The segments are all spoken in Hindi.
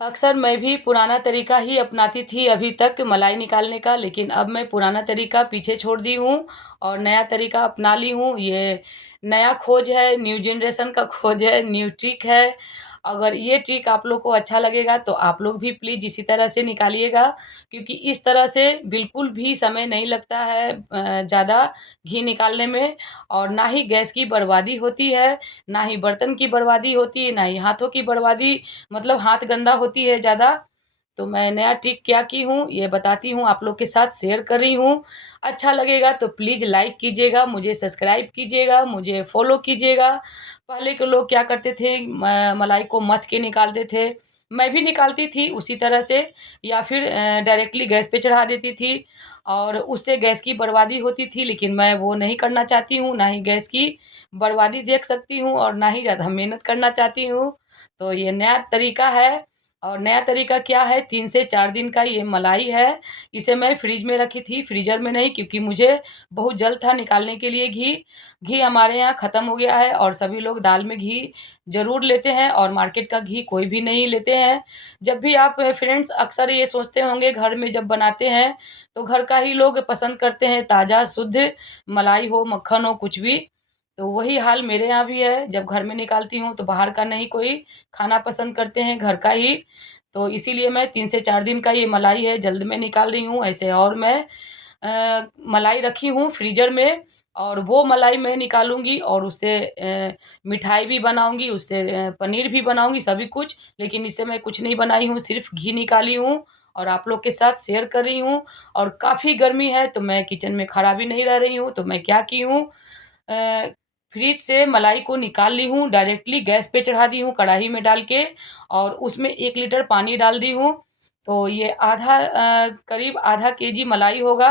अक्सर मैं भी पुराना तरीका ही अपनाती थी अभी तक मलाई निकालने का, लेकिन अब मैं पुराना तरीका पीछे छोड़ दी हूँ और नया तरीका अपना ली हूँ। ये नया खोज है, न्यू जनरेशन का खोज है, न्यू ट्रिक है। अगर ये ट्रिक आप लोग को अच्छा लगेगा तो आप लोग भी प्लीज़ इसी तरह से निकालिएगा, क्योंकि इस तरह से बिल्कुल भी समय नहीं लगता है ज़्यादा घी निकालने में, और ना ही गैस की बर्बादी होती है, ना ही बर्तन की बर्बादी होती है, ना ही हाथों की बर्बादी, मतलब हाथ गंदा होती है ज़्यादा। तो मैं नया ट्रिक क्या की हूँ, ये बताती हूँ, आप लोग के साथ शेयर कर रही हूँ। अच्छा लगेगा तो प्लीज़ लाइक कीजिएगा, मुझे सब्सक्राइब कीजिएगा, मुझे फ़ॉलो कीजिएगा। पहले के लोग क्या करते थे, म मलाई को मथ के निकालते थे। मैं भी निकालती थी उसी तरह से, या फिर डायरेक्टली गैस पे चढ़ा देती थी और उससे गैस की बर्बादी होती थी। लेकिन मैं वो नहीं करना चाहती हूँ, ना ही गैस की बर्बादी देख सकती हूँ और ना ही ज़्यादा मेहनत करना चाहती हूँ। तो ये नया तरीका है, और नया तरीका क्या है, 3 से 4 दिन का ये मलाई है। इसे मैं फ्रिज में रखी थी, फ्रीज़र में नहीं, क्योंकि मुझे बहुत जल्द था निकालने के लिए घी। घी हमारे यहाँ ख़त्म हो गया है और सभी लोग दाल में घी ज़रूर लेते हैं और मार्केट का घी कोई भी नहीं लेते हैं। जब भी आप फ्रेंड्स अक्सर ये सोचते होंगे, घर में जब बनाते हैं तो घर का ही लोग पसंद करते हैं, ताज़ा शुद्ध मलाई हो, मक्खन हो, कुछ भी। तो वही हाल मेरे यहाँ भी है, जब घर में निकालती हूँ तो बाहर का नहीं कोई खाना पसंद करते हैं, घर का ही। तो इसीलिए मैं 3 से 4 दिन का ये मलाई है, जल्द में निकाल रही हूँ। ऐसे और मैं मलाई रखी हूँ फ्रीज़र में, और वो मलाई मैं निकालूँगी और उससे मिठाई भी बनाऊँगी, उससे पनीर भी बनाऊँगी, सभी कुछ। लेकिन इससे मैं कुछ नहीं बनाई हूँ, सिर्फ़ घी निकाली हूँ और आप लोग के साथ शेयर कर रही हूँ। और काफ़ी गर्मी है तो मैं किचन में खड़ा भी नहीं रह रही हूँ, तो मैं क्या की हूँ, अ, फ्रिज से मलाई को निकाल ली हूँ, डायरेक्टली गैस पे चढ़ा दी हूँ कढ़ाई में डाल के, और उसमें 1 लीटर पानी डाल दी हूँ। तो ये करीब आधा केजी मलाई होगा,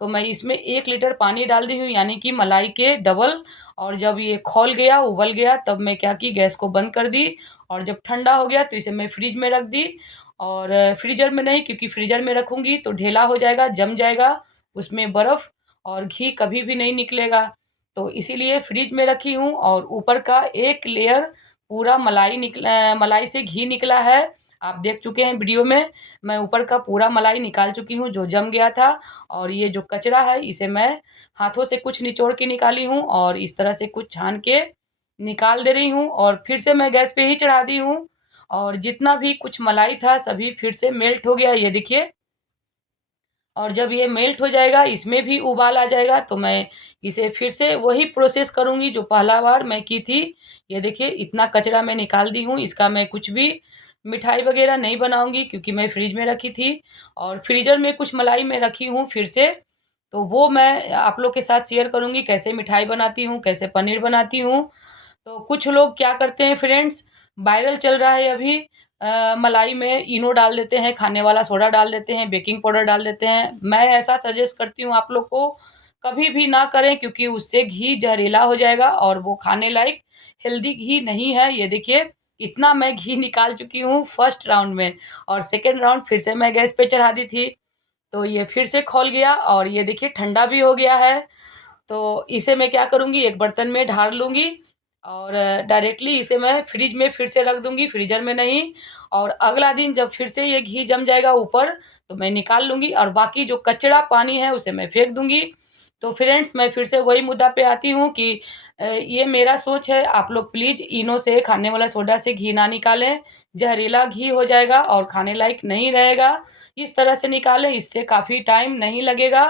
तो मैं इसमें 1 लीटर पानी डाल दी हूँ, यानी कि मलाई के डबल। और जब ये खौल गया, उबल गया, तब मैं क्या की, गैस को बंद कर दी और जब ठंडा हो गया तो इसे मैं फ्रिज में रख दी। और फ्रीज़र में नहीं, क्योंकि फ्रीज़र में रखूँगी तो ढीला हो जाएगा, जम जाएगा, उसमें बर्फ़ और घी कभी भी नहीं निकलेगा। तो इसीलिए फ्रिज में रखी हूँ, और ऊपर का एक लेयर पूरा मलाई से घी निकला है। आप देख चुके हैं वीडियो में, मैं ऊपर का पूरा मलाई निकाल चुकी हूँ जो जम गया था। और ये जो कचरा है इसे मैं हाथों से कुछ निचोड़ के निकाली हूँ और इस तरह से कुछ छान के निकाल दे रही हूँ, और फिर से मैं गैस पे ही चढ़ा दी हूँ। और जितना भी कुछ मलाई था सभी फिर से मेल्ट हो गया, ये देखिए। और जब ये मेल्ट हो जाएगा, इसमें भी उबाल आ जाएगा, तो मैं इसे फिर से वही प्रोसेस करूँगी जो पहला बार मैं की थी। ये देखिए, इतना कचरा मैं निकाल दी हूँ, इसका मैं कुछ भी मिठाई वग़ैरह नहीं बनाऊँगी, क्योंकि मैं फ्रिज में रखी थी और फ्रीज़र में कुछ मलाई मैं रखी हूँ फिर से। तो वो मैं आप लोग के साथ शेयर करूँगी, कैसे मिठाई बनाती हूँ, कैसे पनीर बनाती हूँ। तो कुछ लोग क्या करते हैं फ्रेंड्स, वायरल चल रहा है अभी, मलाई में इनो डाल देते हैं, खाने वाला सोडा डाल देते हैं, बेकिंग पाउडर डाल देते हैं। मैं ऐसा सजेस्ट करती हूँ आप लोग को कभी भी ना करें, क्योंकि उससे घी ज़हरीला हो जाएगा और वो खाने लायक हेल्दी घी नहीं है। ये देखिए, इतना मैं घी निकाल चुकी हूँ फर्स्ट राउंड में, और सेकंड राउंड फिर से मैं गैस पे चढ़ा दी थी। तो ये फिर से खौल गया और ये देखिए ठंडा भी हो गया है। तो इसे मैं क्या करूँगी, एक बर्तन में ढार लूँगी और डायरेक्टली इसे मैं फ्रिज में फिर से रख दूँगी, फ्रीज़र में नहीं। और अगला दिन जब फिर से ये घी जम जाएगा ऊपर, तो मैं निकाल लूँगी और बाकी जो कचरा पानी है उसे मैं फेंक दूँगी। तो फ्रेंड्स, मैं फिर से वही मुद्दा पे आती हूँ कि ये मेरा सोच है, आप लोग प्लीज़ इनो से, खाने वाला सोडा से घी ना निकालें, ज़हरीला घी हो जाएगा और खाने लायक नहीं रहेगा। इस तरह से निकालें, इससे काफ़ी टाइम नहीं लगेगा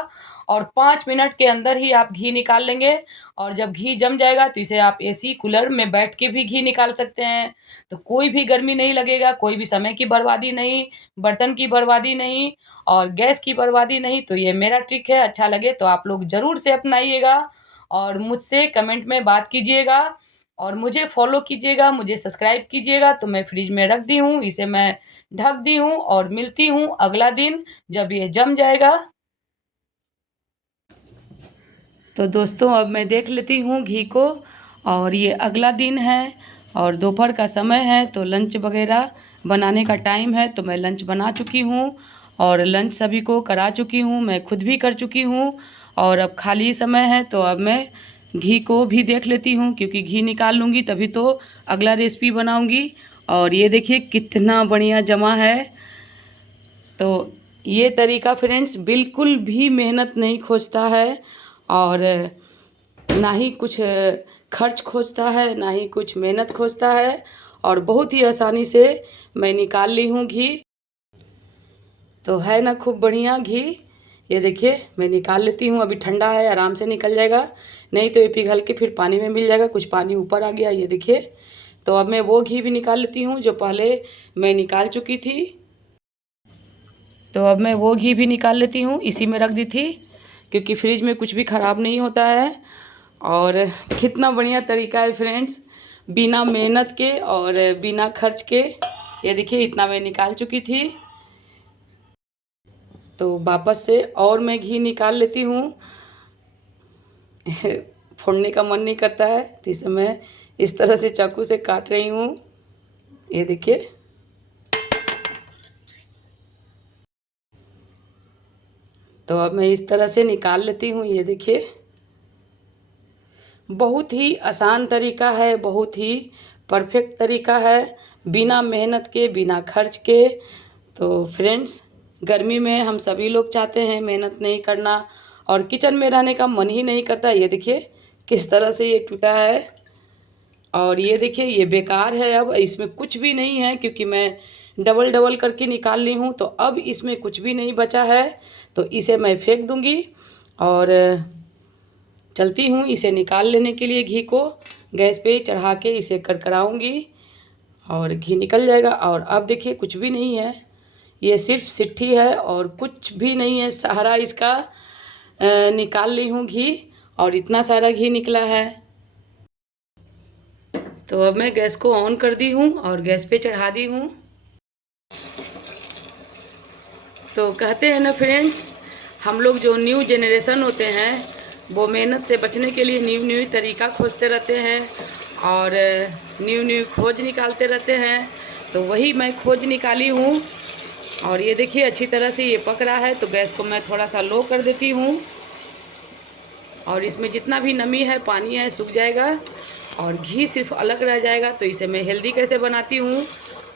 और 5 मिनट के अंदर ही आप घी निकाल लेंगे। और जब घी जम जाएगा तो इसे आप एसी कूलर में बैठ के भी घी निकाल सकते हैं। तो कोई भी गर्मी नहीं लगेगा, कोई भी समय की बर्बादी नहीं, बर्तन की बर्बादी नहीं और गैस की बर्बादी नहीं। तो ये मेरा ट्रिक है, अच्छा लगे तो आप लोग ज़रूर से अपनाइएगा और मुझसे कमेंट में बात कीजिएगा और मुझे फ़ॉलो कीजिएगा, मुझे सब्सक्राइब कीजिएगा। तो मैं फ्रिज में रख दी हूँ, इसे मैं ढक दी हूँ और मिलती हूँ अगला दिन जब ये जम जाएगा। तो दोस्तों, अब मैं देख लेती हूँ घी को, और ये अगला दिन है और दोपहर का समय है, तो लंच वगैरह बनाने का टाइम है। तो मैं लंच बना चुकी हूँ और लंच सभी को करा चुकी हूँ, मैं खुद भी कर चुकी हूँ। और अब खाली समय है तो अब मैं घी को भी देख लेती हूँ, क्योंकि घी निकाल लूँगी तभी तो अगला रेसिपी बनाऊँगी। और ये देखिए कितना बढ़िया जमा है। तो ये तरीका फ्रेंड्स बिल्कुल भी मेहनत नहीं खोजता है और ना ही कुछ खर्च खोजता है, ना ही कुछ मेहनत खोजता है और बहुत ही आसानी से मैं निकाल ली हूँ घी। तो है ना खूब बढ़िया घी। ये देखिए मैं निकाल लेती हूँ, अभी ठंडा है, आराम से निकल जाएगा, नहीं तो ये पिघल के फिर पानी में मिल जाएगा। कुछ पानी ऊपर आ गया, ये देखिए। तो अब मैं वो घी भी निकाल लेती हूँ जो पहले मैं निकाल चुकी थी। तो अब मैं वो घी भी निकाल लेती हूँ, इसी में रख दी थी क्योंकि फ्रिज में कुछ भी ख़राब नहीं होता है। और कितना बढ़िया तरीका है फ्रेंड्स, बिना मेहनत के और बिना खर्च के। ये देखिए इतना मैं निकाल चुकी थी। तो वापस से और मैं घी निकाल लेती हूँ। फोड़ने का मन नहीं करता है तो इसे मैं इस तरह से चाकू से काट रही हूँ। ये देखिए। तो अब मैं इस तरह से निकाल लेती हूँ। ये देखिए बहुत ही आसान तरीका है, बहुत ही परफेक्ट तरीका है, बिना मेहनत के, बिना खर्च के। तो फ्रेंड्स गर्मी में हम सभी लोग चाहते हैं मेहनत नहीं करना और किचन में रहने का मन ही नहीं करता। ये देखिए किस तरह से ये टूटा है और ये देखिए ये बेकार है, अब इसमें कुछ भी नहीं है क्योंकि मैं डबल डबल करके निकाल ली हूँ। तो अब इसमें कुछ भी नहीं बचा है, तो इसे मैं फेंक दूँगी और चलती हूँ इसे निकाल लेने के लिए। घी को गैस पे चढ़ा के इसे करकराऊँगी और घी निकल जाएगा। और अब देखिए कुछ भी नहीं है, ये सिर्फ सिट्ठी है और कुछ भी नहीं है। सारा इसका निकाल ली हूँ घी और इतना सारा घी निकला है। तो अब मैं गैस को ऑन कर दी हूँ और गैस पे चढ़ा दी हूँ। तो कहते हैं ना फ्रेंड्स, हम लोग जो न्यू जनरेशन होते हैं वो मेहनत से बचने के लिए न्यू न्यू तरीका खोजते रहते हैं और न्यू न्यू खोज निकालते रहते हैं। तो वही मैं खोज निकाली हूँ। और ये देखिए अच्छी तरह से ये पक रहा है, तो गैस को मैं थोड़ा सा लो कर देती हूँ और इसमें जितना भी नमी है, पानी है, सूख जाएगा और घी सिर्फ अलग रह जाएगा। तो इसे मैं हेल्दी कैसे बनाती हूँ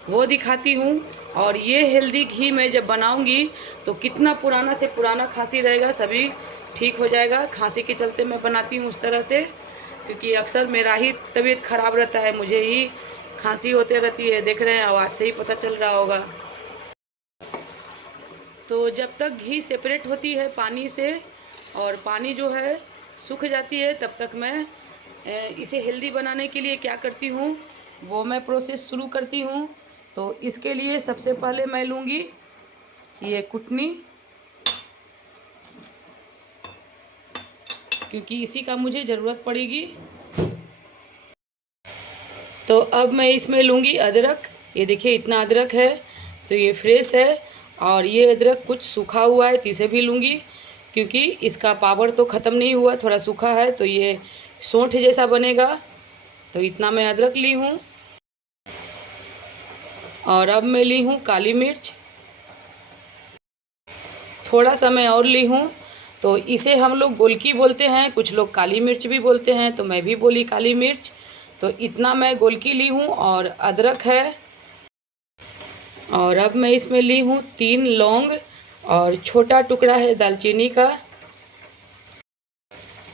वो दिखाती हूँ। और ये हेल्दी घी मैं जब बनाऊँगी तो कितना पुराना से पुराना खांसी रहेगा सभी ठीक हो जाएगा। खांसी के चलते मैं बनाती हूँ उस तरह से, क्योंकि अक्सर मेरा ही तबीयत ख़राब रहता है, मुझे ही खांसी होते रहती है। देख रहे हैं, आवाज़ से ही पता चल रहा होगा। तो जब तक घी सेपरेट होती है पानी से और पानी जो है सूख जाती है, तब तक मैं इसे हेल्दी बनाने के लिए क्या करती हूँ वो मैं प्रोसेस शुरू करती हूँ। तो इसके लिए सबसे पहले मैं लूँगी ये कुटनी, क्योंकि इसी का मुझे ज़रूरत पड़ेगी। तो अब मैं इसमें लूँगी अदरक। ये देखिए इतना अदरक है, तो ये फ्रेश है और ये अदरक कुछ सूखा हुआ है, तो इसे भी लूँगी क्योंकि इसका पावर तो ख़त्म नहीं हुआ, थोड़ा सूखा है तो ये सौंठ जैसा बनेगा। तो इतना मैं अदरक ली हूँ। और अब मैं ली हूँ काली मिर्च, थोड़ा सा मैं और ली हूँ। तो इसे हम लोग गोलकी बोलते हैं, कुछ लोग काली मिर्च भी बोलते हैं, तो मैं भी बोली काली मिर्च। तो इतना मैं गोलकी ली हूँ और अदरक है। और अब मैं इसमें ली हूँ 3 लौंग और छोटा टुकड़ा है दालचीनी का।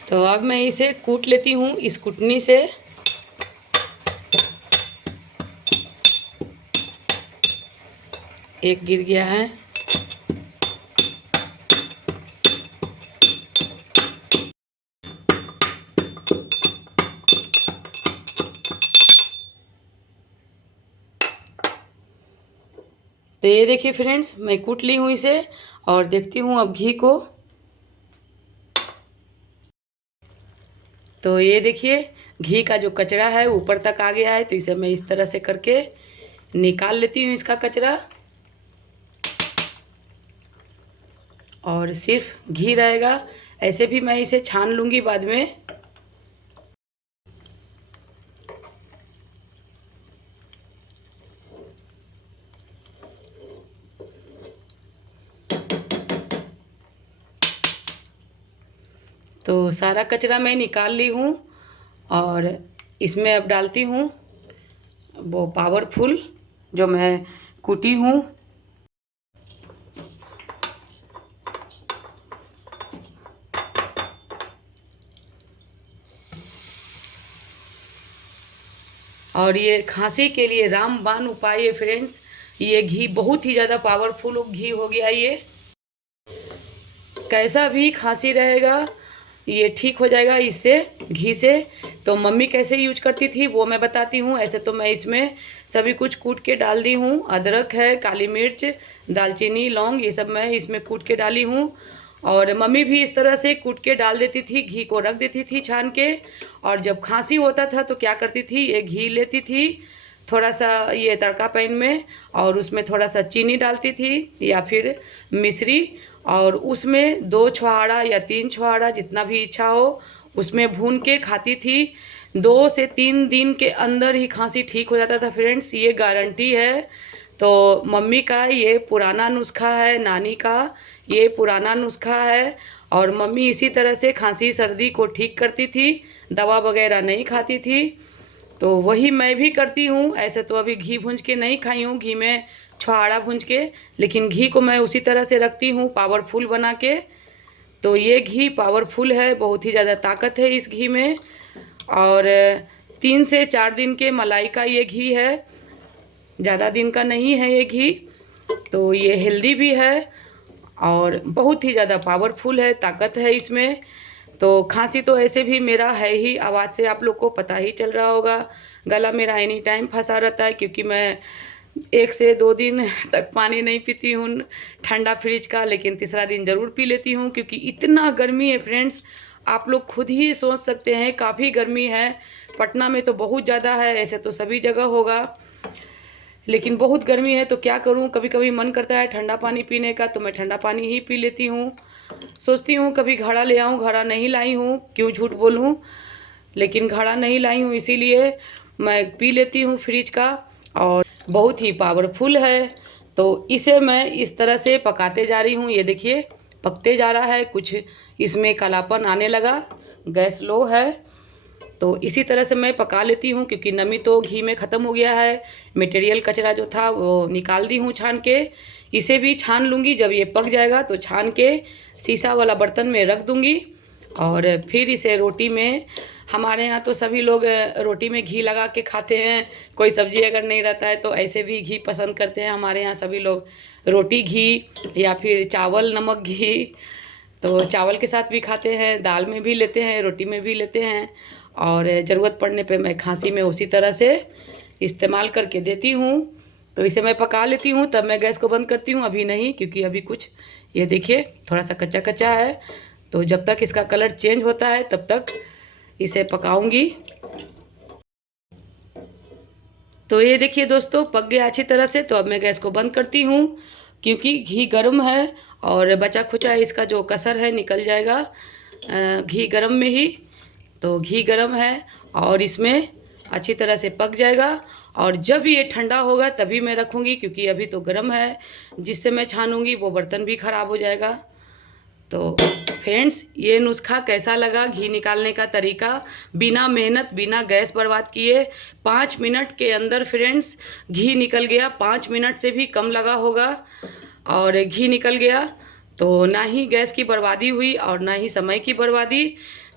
तो अब मैं इसे कूट लेती हूँ इस कुटनी से। एक गिर गया है। तो ये देखिए फ्रेंड्स मैं कूट ली हूँ इसे और देखती हूँ अब घी को। तो ये देखिए घी का जो कचरा है ऊपर तक आ गया है, तो इसे मैं इस तरह से करके निकाल लेती हूँ इसका कचरा और सिर्फ घी रहेगा। ऐसे भी मैं इसे छान लूँगी बाद में। तो सारा कचरा मैं निकाल ली हूँ और इसमें अब डालती हूँ वो पावरफुल जो मैं कूटी हूँ। और ये खांसी के लिए रामबाण उपाय है फ्रेंड्स। ये घी बहुत ही ज़्यादा पावरफुल घी हो गया। ये कैसा भी खांसी रहेगा ये ठीक हो जाएगा इससे, घी से। तो मम्मी कैसे यूज करती थी वो मैं बताती हूँ। ऐसे तो मैं इसमें सभी कुछ कूट के डाल दी हूँ। अदरक है, काली मिर्च, दालचीनी, लौंग, ये सब मैं इसमें कूट के डाली हूँ। और मम्मी भी इस तरह से कूट के डाल देती थी, घी को रख देती थी छान के। और जब खांसी होता था तो क्या करती थी, ये घी लेती थी थोड़ा सा ये तड़का पैन में, और उसमें थोड़ा सा चीनी डालती थी या फिर मिश्री, और उसमें 2 छुहाड़ा या 3 छुहाड़ा जितना भी इच्छा हो उसमें भून के खाती थी। 2 से 3 दिन के अंदर ही खांसी ठीक हो जाता था फ्रेंड्स, ये गारंटी है। तो मम्मी का ये पुराना नुस्खा है, नानी का ये पुराना नुस्खा है। और मम्मी इसी तरह से खांसी सर्दी को ठीक करती थी, दवा वगैरह नहीं खाती थी। तो वही मैं भी करती हूँ। ऐसे तो अभी घी भूंज के नहीं खाई हूँ, घी में छुहाड़ा भूंज के, लेकिन घी को मैं उसी तरह से रखती हूँ पावरफुल बना के। तो ये घी पावरफुल है, बहुत ही ज़्यादा ताकत है इस घी में। और 3 से 4 दिन के मलाई का ये घी है, ज़्यादा दिन का नहीं है ये घी। तो ये हेल्दी भी है और बहुत ही ज़्यादा पावरफुल है, ताकत है इसमें। तो खांसी तो ऐसे भी मेरा है ही, आवाज़ से आप लोग को पता ही चल रहा होगा। गला मेरा एनी टाइम फंसा रहता है क्योंकि मैं 1 से 2 दिन तक पानी नहीं पीती हूँ ठंडा फ्रिज का, लेकिन तीसरा दिन ज़रूर पी लेती हूँ क्योंकि इतना गर्मी है फ्रेंड्स। आप लोग खुद ही सोच सकते हैं, काफ़ी गर्मी है। पटना में तो बहुत ज़्यादा है, ऐसे तो सभी जगह होगा, लेकिन बहुत गर्मी है। तो क्या करूं, कभी कभी मन करता है ठंडा पानी पीने का, तो मैं ठंडा पानी ही पी लेती हूं। सोचती हूं कभी घड़ा ले आऊं, घड़ा नहीं लाई हूं, क्यों झूठ बोलूं, लेकिन घड़ा नहीं लाई हूं, इसीलिए मैं पी लेती हूं फ्रिज का। और बहुत ही पावरफुल है। तो इसे मैं इस तरह से पकाते जा रही हूँ। ये देखिए पकते जा रहा है, कुछ इसमें कालापन आने लगा, गैस लो है। तो इसी तरह से मैं पका लेती हूँ क्योंकि नमी तो घी में ख़त्म हो गया है। मटेरियल कचरा जो था वो निकाल दी हूँ छान के। इसे भी छान लूँगी, जब ये पक जाएगा तो छान के शीशा वाला बर्तन में रख दूँगी। और फिर इसे रोटी में, हमारे यहाँ तो सभी लोग रोटी में घी लगा के खाते हैं। कोई सब्जी अगर नहीं रहता है तो ऐसे भी घी पसंद करते हैं हमारे यहाँ सभी लोग, रोटी घी या फिर चावल नमक घी। तो चावल के साथ भी खाते हैं, दाल में भी लेते हैं, रोटी में भी लेते हैं। और ज़रूरत पड़ने पे मैं खांसी में उसी तरह से इस्तेमाल करके देती हूँ। तो इसे मैं पका लेती हूँ, तब मैं गैस को बंद करती हूँ। अभी नहीं, क्योंकि अभी कुछ ये देखिए थोड़ा सा कच्चा कच्चा है। तो जब तक इसका कलर चेंज होता है तब तक इसे पकाऊंगी। तो ये देखिए दोस्तों पक गया अच्छी तरह से। तो अब मैं गैस को बंद करती हूँ क्योंकि घी गर्म है और बचा खुचा इसका जो कसर है निकल जाएगा घी गर्म में ही। तो घी गर्म है और इसमें अच्छी तरह से पक जाएगा। और जब ये ठंडा होगा तभी मैं रखूँगी, क्योंकि अभी तो गर्म है, जिससे मैं छानूँगी वो बर्तन भी ख़राब हो जाएगा। तो फ्रेंड्स ये नुस्खा कैसा लगा, घी निकालने का तरीका, बिना मेहनत बिना गैस बर्बाद किए 5 मिनट के अंदर फ्रेंड्स घी निकल गया। 5 मिनट से भी कम लगा होगा और घी निकल गया। तो ना ही गैस की बर्बादी हुई और ना ही समय की बर्बादी।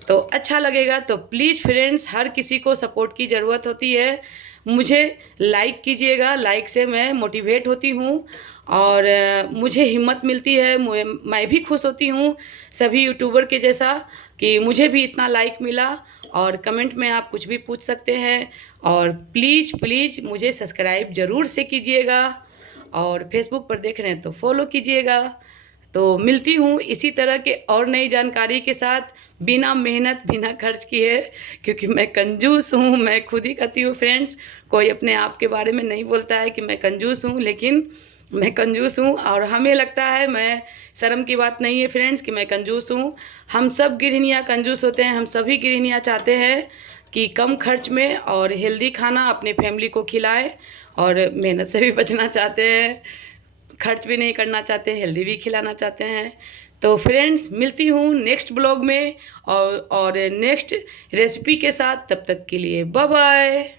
तो अच्छा लगेगा तो प्लीज़ फ्रेंड्स, हर किसी को सपोर्ट की ज़रूरत होती है, मुझे लाइक कीजिएगा। लाइक से मैं मोटिवेट होती हूँ और मुझे हिम्मत मिलती है। मैं भी खुश होती हूँ सभी यूट्यूबर के जैसा कि मुझे भी इतना लाइक मिला। और कमेंट में आप कुछ भी पूछ सकते हैं। और प्लीज़ प्लीज़ मुझे सब्सक्राइब ज़रूर से कीजिएगा, और फेसबुक पर देख रहे हैं तो फॉलो कीजिएगा। तो मिलती हूँ इसी तरह के और नई जानकारी के साथ, बिना मेहनत बिना खर्च किए, क्योंकि मैं कंजूस हूँ। मैं खुद ही कहती हूँ फ्रेंड्स, कोई अपने आप के बारे में नहीं बोलता है कि मैं कंजूस हूँ, लेकिन मैं कंजूस हूँ। और हमें लगता है, मैं शर्म की बात नहीं है फ्रेंड्स कि मैं कंजूस हूँ। हम सब गृहिणियाँ कंजूस होते हैं। हम सभी गृहिणियाँ चाहते हैं कि कम खर्च में और हेल्दी खाना अपने फैमिली को खिलाएं, और मेहनत से भी बचना चाहते हैं, खर्च भी नहीं करना चाहते, हेल्दी भी खिलाना चाहते हैं। तो फ्रेंड्स मिलती हूँ नेक्स्ट ब्लॉग में और नेक्स्ट रेसिपी के साथ। तब तक के लिए बाय बाय।